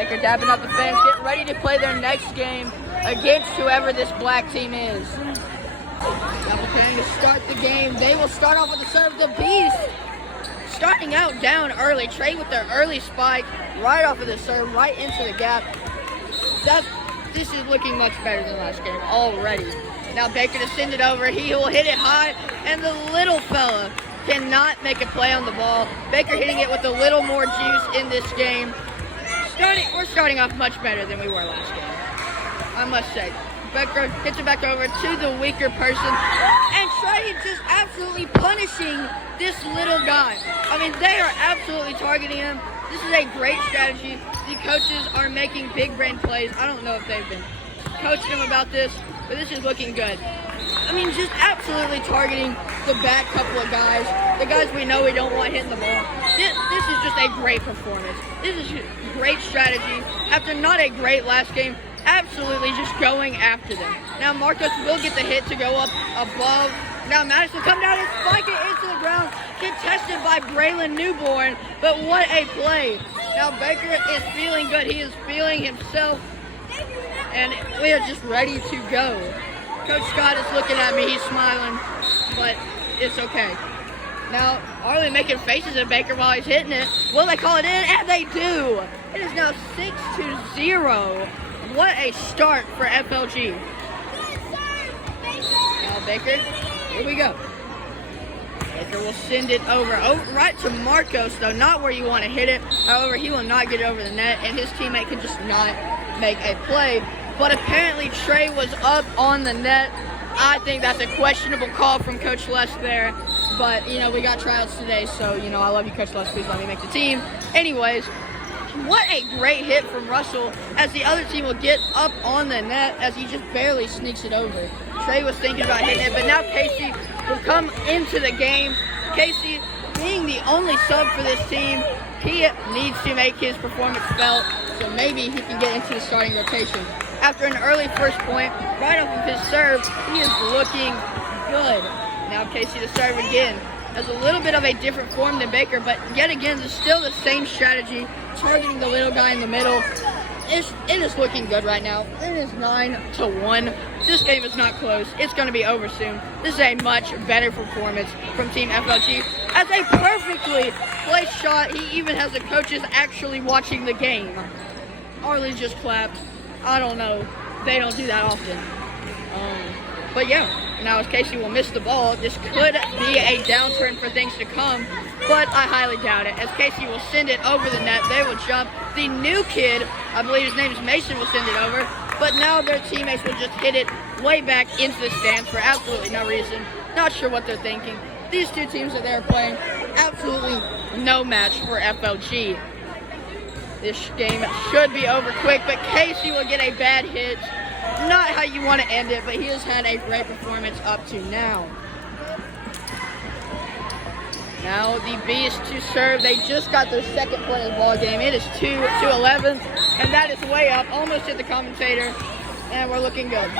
Baker dabbing up the fence, getting ready to play their next game against whoever this black team is. Now preparing to start the game. They will start off with the serve. The Beast starting out down early. Trey with their early spike right off of the serve, right into the gap. This is looking much better than last game already. Now Baker to send it over. He will hit it high, and the little fella cannot make a play on the ball. Baker hitting it with a little more juice in this game. We're starting off much better than we were last game, I must say. Baker hits it back over to the weaker person, and Trey just absolutely punishing this little guy. I mean, they are absolutely targeting him. This is a great strategy. The coaches are making big brain plays. I don't know if they've been coaching him about this, but this is looking good. I mean, just absolutely targeting the back couple of guys, the guys we know we don't want hitting the ball. This is just a great performance. This is great strategy. After not a great last game, absolutely just going after them. Now Marcos will get the hit to go up above. Now Maddox will come down and spike it into the ground, contested by Braylon Newborn, but what a play. Now Baker is feeling good. He is feeling himself, and we are just ready to go. Coach Scott is looking at me. He's smiling, but it's okay. Now, Arlie making faces at Baker while he's hitting it. Will they call it in? And they do. It is now 6-0. What a start for FLG. Now Baker, here we go. Baker will send it over right to Marcos, though, not where you want to hit it. However, he will not get it over the net, and his teammate can just not make a play. But apparently Trey was up on the net. I think that's a questionable call from Coach Les there. But, we got tryouts today, so, I love you, Coach Les. Please let me make the team. Anyways, what a great hit from Russell as the other team will get up on the net as he just barely sneaks it over. Trey was thinking about hitting it, but now Casey will come into the game. Casey, being the only sub for this team, he needs to make his performance felt, so maybe he can get into the starting rotation. After an early first point, right off of his serve, he is looking good. Now Casey to serve again. Has a little bit of a different form than Baker, but yet again, it's still the same strategy, targeting the little guy in the middle. It is looking good right now. It is 9-1. This game is not close. It's going to be over soon. This is a much better performance from Team FLG. As a perfectly placed shot, he even has the coaches actually watching the game. Arlie just clapped. I don't know. They don't do that often. But yeah, now as Casey will miss the ball, this could be a downturn for things to come, but I highly doubt it. As Casey will send it over the net, they will jump. The new kid, I believe his name is Mason, will send it over, but now their teammates will just hit it way back into the stands for absolutely no reason. Not sure what they're thinking. These two teams that they're playing, absolutely no match for FLG. This game should be over quick, but Casey will get a bad hit. Not how you want to end it, but he has had a great performance up to now. Now the Beast to serve. They just got their second point of the ball game. It is 2-11, and that is way up, almost hit the commentator, and we're looking good.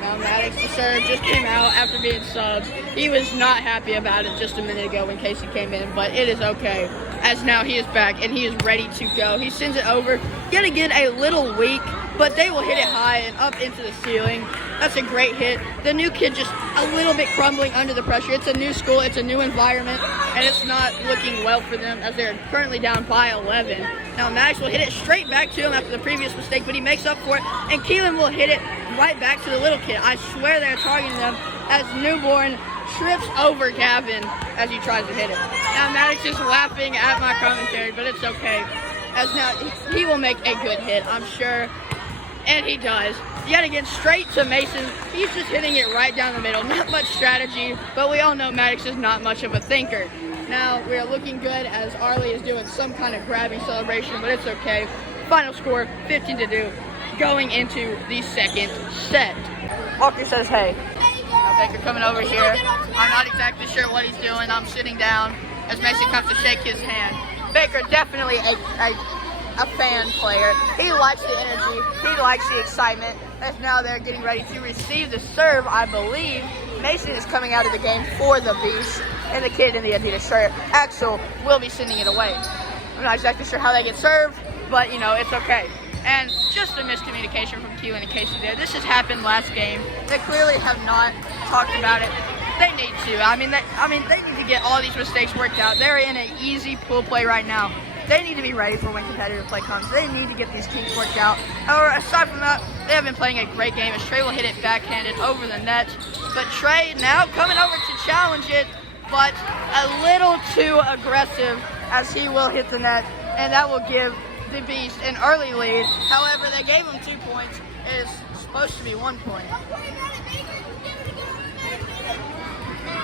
Now Maddox to serve just came out after being subbed. He was not happy about it just a minute ago when Casey came in, but it is okay, as now he is back and he is ready to go. He sends it over, yet again a little weak, but they will hit it high and up into the ceiling. That's a great hit. The new kid just a little bit crumbling under the pressure. It's a new school, it's a new environment, and it's not looking well for them as they're currently down by 11. Now Maddox will hit it straight back to him after the previous mistake, but he makes up for it, and Keelan will hit it right back to the little kid. I swear they're targeting them as Newborn trips over Gavin as he tries to hit it. Now Maddox is laughing at my commentary, but it's okay, as now he will make a good hit, I'm sure, and he does. Yet again, straight to Mason. He's just hitting it right down the middle. Not much strategy, but we all know Maddox is not much of a thinker. Now we are looking good as Arlie is doing some kind of grabbing celebration, but it's okay. Final score, 15-2, going into the second set. Walker says, hey. Now Baker coming over here. I'm not exactly sure what he's doing. I'm sitting down as Mason comes to shake his hand. Baker, definitely a fan player. He likes the energy. He likes the excitement. As now they're getting ready to receive the serve, I believe. Mason is coming out of the game for the Beast, and the kid in the Adidas shirt, Axel, will be sending it away. I'm not exactly sure how they get served, but, you know, it's okay. And just a miscommunication from Keelan and Casey there. This has happened last game. They clearly have not talked about it. They need to. I mean, they need to get all these mistakes worked out. They're in an easy pool play right now. They need to be ready for when competitive play comes. They need to get these kinks worked out. However, aside from that, they have been playing a great game as Trey will hit it backhanded over the net. But Trey now coming over to challenge it, but a little too aggressive as he will hit the net, and that will give the Beast an early lead. However, they gave him 2 points. It is supposed to be 1 point.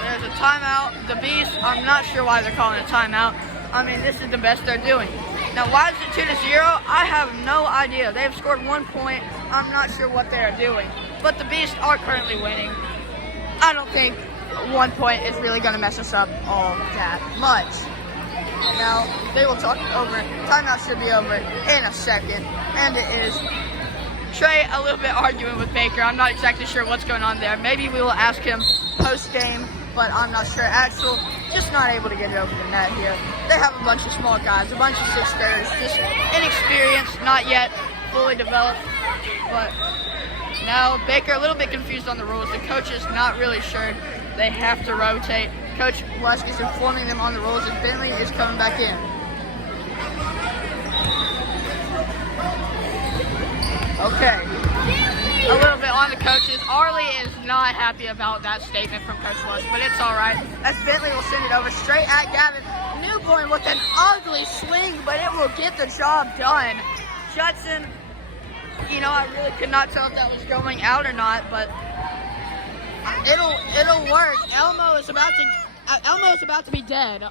There's a timeout. The Beast, I'm not sure why they're calling a timeout. I mean, this is the best they're doing. Now, why is it 2-0? I have no idea. They've scored 1 point. I'm not sure what they are doing. But the Beast are currently winning. I don't think 1 point is really going to mess us up all that much. Now, they will talk over. Timeout should be over in a second. And it is. Trey a little bit arguing with Baker. I'm not exactly sure what's going on there. Maybe we will ask him post-game, but I'm not sure. Axel just not able to get it over the net here. They have a bunch of small guys, a bunch of 6'3", just inexperienced, not yet fully developed. But now Baker a little bit confused on the rules. The coach is not really sure. They have to rotate. Coach Lusk is informing them on the rules as Bentley is coming back in. Okay. A little bit on the coaches. Arlie is not happy about that statement from Coach Lusk, but it's all right. As Bentley will send it over straight at Gavin. Newborn with an ugly swing, but it will get the job done. Judson, you know, I really could not tell if that was going out or not, but it'll work. Elmo is about to be dead.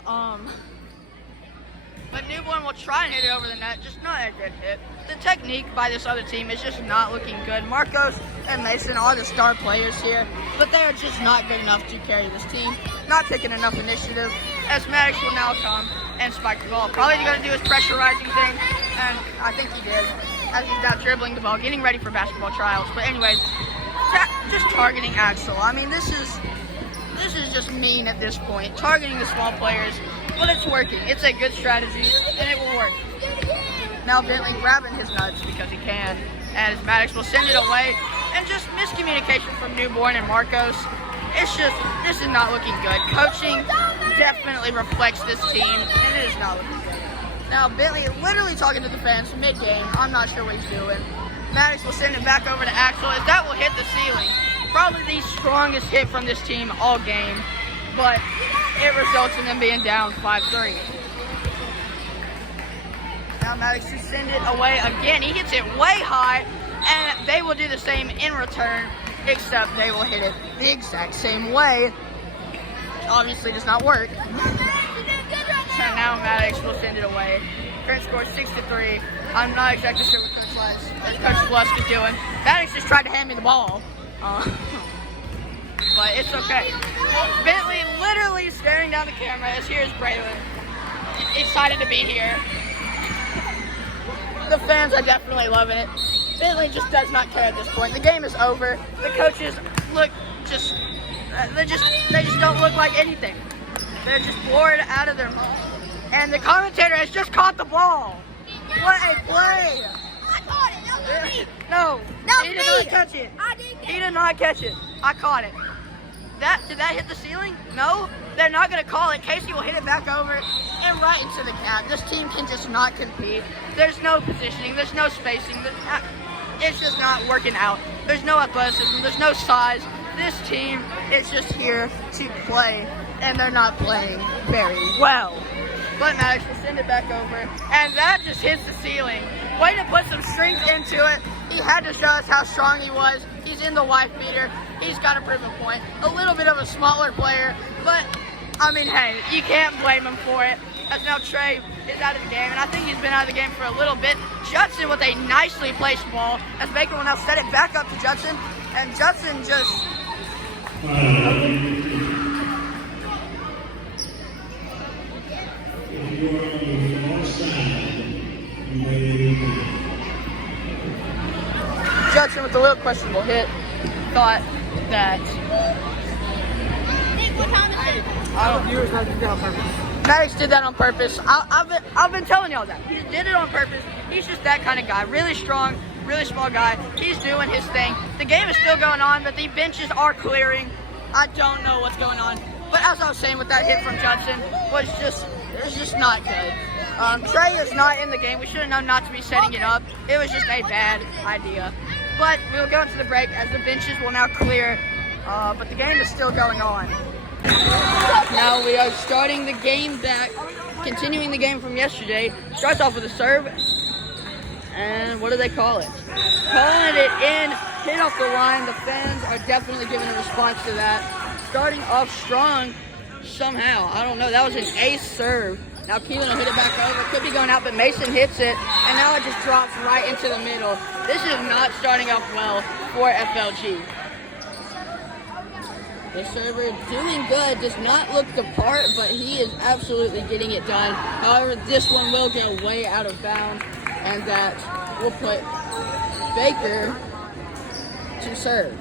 But Newborn will try and hit it over the net, just not a good hit. The technique by this other team is just not looking good. Marcos and Mason are the star players here, but they are just not good enough to carry this team. Not taking enough initiative, as Maddox will now come and spike the ball. Probably going to do his pressurizing thing, and I think he did, as he's now dribbling the ball, getting ready for basketball trials. But anyways, just targeting Axel. I mean, this is just mean at this point. Targeting the small players, but it's working. It's a good strategy, and it will work. Now Bentley grabbing his nuts because he can, as Maddox will send it away, and just miscommunication from Newborn and Marcos. This is not looking good. Coaching definitely reflects this team, and it is not looking good. Now Bentley literally talking to the fans mid-game. I'm not sure what he's doing. Maddox will send it back over to Axel, as that will hit the ceiling. Probably the strongest hit from this team all game, but it results in them being down 5-3. Now Maddox will send it away again. He hits it way high, and they will do the same in return, except they will hit it the exact same way. Obviously does not work. So now Maddox will send it away. Current score 6-3. I'm not exactly sure what Coach Lusk is doing. Maddox just tried to hand me the ball. But it's okay. Bentley literally staring down the camera as here's Braylon. Excited to be here. The fans are definitely loving it. Bentley just does not care at this point. The game is over. The coaches look they just don't look like anything. They're just bored out of their mind. And the commentator has just caught the ball. What a play! I caught it. That was me. No, he did not catch it. I didn't catch it. He did not catch it. I caught it. Did that hit the ceiling? No, they're not going to call it. Casey will hit it back over and right into the cap. This team can just not compete. There's no positioning. There's no spacing. It's just not working out. There's no athleticism. There's no size. This team is just here to play, and they're not playing very well. But Maddox will send it back over, and that just hits the ceiling. Way to put some strength into it. He had to show us how strong he was. He's in the wife beater. He's got to prove a point. A little bit of a smaller player, but, I mean, hey, you can't blame him for it. As now Trey is out of the game, and I think he's been out of the game for a little bit. Judson with a nicely placed ball, as Baker will now set it back up to Judson, and Judson just... Judson with a little questionable hit. Thought that... Nick, what time is it? I don't know. Maddox did that on purpose. I've been telling y'all that. He did it on purpose. He's just that kind of guy. Really strong, really small guy. He's doing his thing. The game is still going on, but the benches are clearing. I don't know what's going on. But as I was saying with that hit from Judson, it's just not good. Trey is not in the game. We should have known not to be setting it up. It was just a bad idea. But we'll go into the break as the benches will now clear. But the game is still going on. Now we are starting the game back, continuing the game from yesterday. Starts off with a serve, and what do they call it? Calling it in, hit off the line. The fans are definitely giving a response to that. Starting off strong somehow. I don't know. That was an ace serve. Now Keelan will hit it back over. Could be going out, but Mason hits it, and now it just drops right into the middle. This is not starting off well for FLG. The server doing good, does not look the part, but he is absolutely getting it done. However, this one will go way out of bounds, and that will put Baker to serve.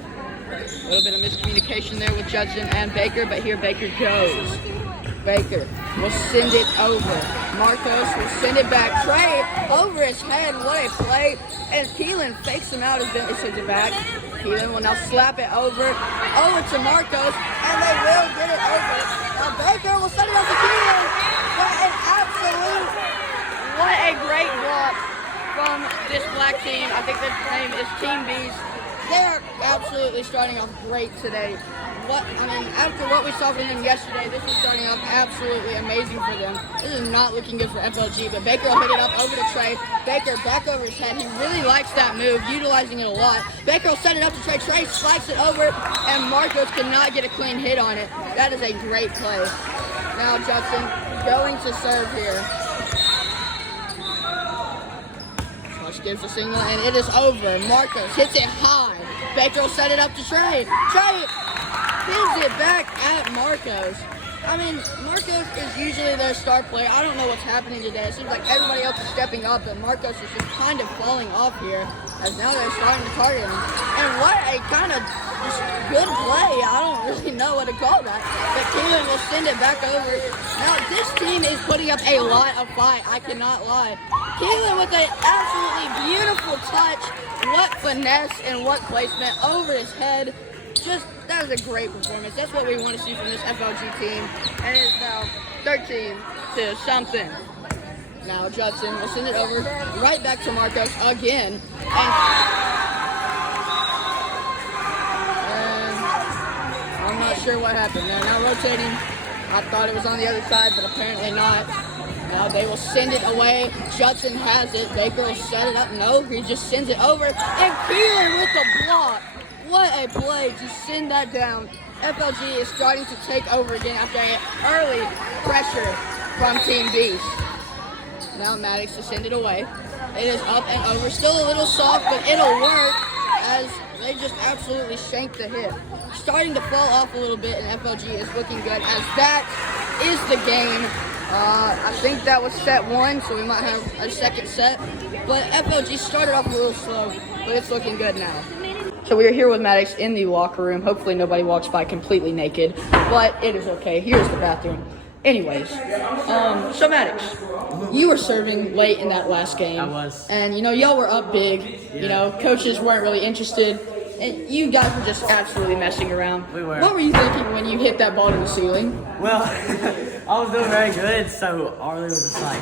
A little bit of miscommunication there with Judson and Baker, but here Baker goes. Baker will send it over. Marcos will send it back. Trey over his head. What a play. And Keelan fakes him out as Bentley sends it back. Keelan will now slap it over to Marcos, and they will get it over. Now Baker will send it up to Keelan. What a great block from this black team. I think their name is Team Beast. They're absolutely starting off great today. After what we saw from them yesterday, this is starting off absolutely amazing for them. This is not looking good for FLG, but Baker will hit it up over to Trey. Baker back over his head. He really likes that move, utilizing it a lot. Baker will send it up to Trey. Trey slides it over, and Marcos cannot get a clean hit on it. That is a great play. Now Judson going to serve here. Slush gives a signal, and it is over. Marcos hits it high. Baker will set it up to Trey. Trey gives it back at Marcos. Marcos is usually their star player. I don't know what's happening today. It seems like everybody else is stepping up, and Marcos is just kind of falling off here, as now they're starting to target him. And what a kind of just good play. I don't really know what to call that. But Keelan will send it back over. Now, this team is putting up a lot of fight. I cannot lie. Keelan with an absolutely beautiful touch. What finesse and what placement over his head. That was a great performance. That's what we want to see from this FLG team. And it is now 13-0. Now Judson will send it over right back to Marcos again. And I'm not sure what happened. They're now rotating. I thought it was on the other side, but apparently not. Now they will send it away. Judson has it. Baker will set it up. No, he just sends it over. And Keelan with the block. What a play to send that down. FLG is starting to take over again after an early pressure from Team Beast. Now Maddox to send it away. It is up and over. Still a little soft, but it'll work as they just absolutely shank the hit. Starting to fall off a little bit, and FLG is looking good as that is the game. I think that was set one, so we might have a second set. But FLG started off a little slow, but it's looking good now. So we are here with Maddox in the locker room. Hopefully nobody walks by completely naked, but it is okay. Here's the bathroom. Anyways, so Maddox, you were serving late in that last game. I was. And, y'all were up big. Yeah. Coaches weren't really interested. And you guys were just absolutely messing around. We were. What were you thinking when you hit that ball to the ceiling? Well, I was doing very good, so Arlie was just like,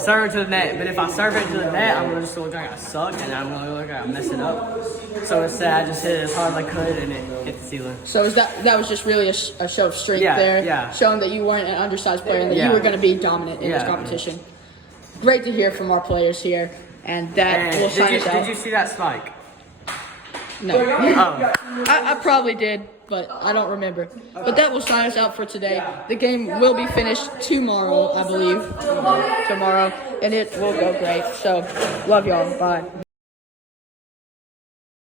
serve it to the net. But if I serve it to the net, I'm just going to look like I suck, and I'm going to look like I mess it up. So instead, I just hit it as hard as I could, and it hit the ceiling. So that was just really a show of strength there? Yeah. Showing that you weren't an undersized player and that you were going to be dominant in this competition. Great to hear from our players here, and that will sign us out. Did you see that spike? No. Oh. I probably did, but I don't remember. But that will sign us out for today. The game will be finished tomorrow, I believe. Tomorrow. And it will go great. So, love y'all. Bye.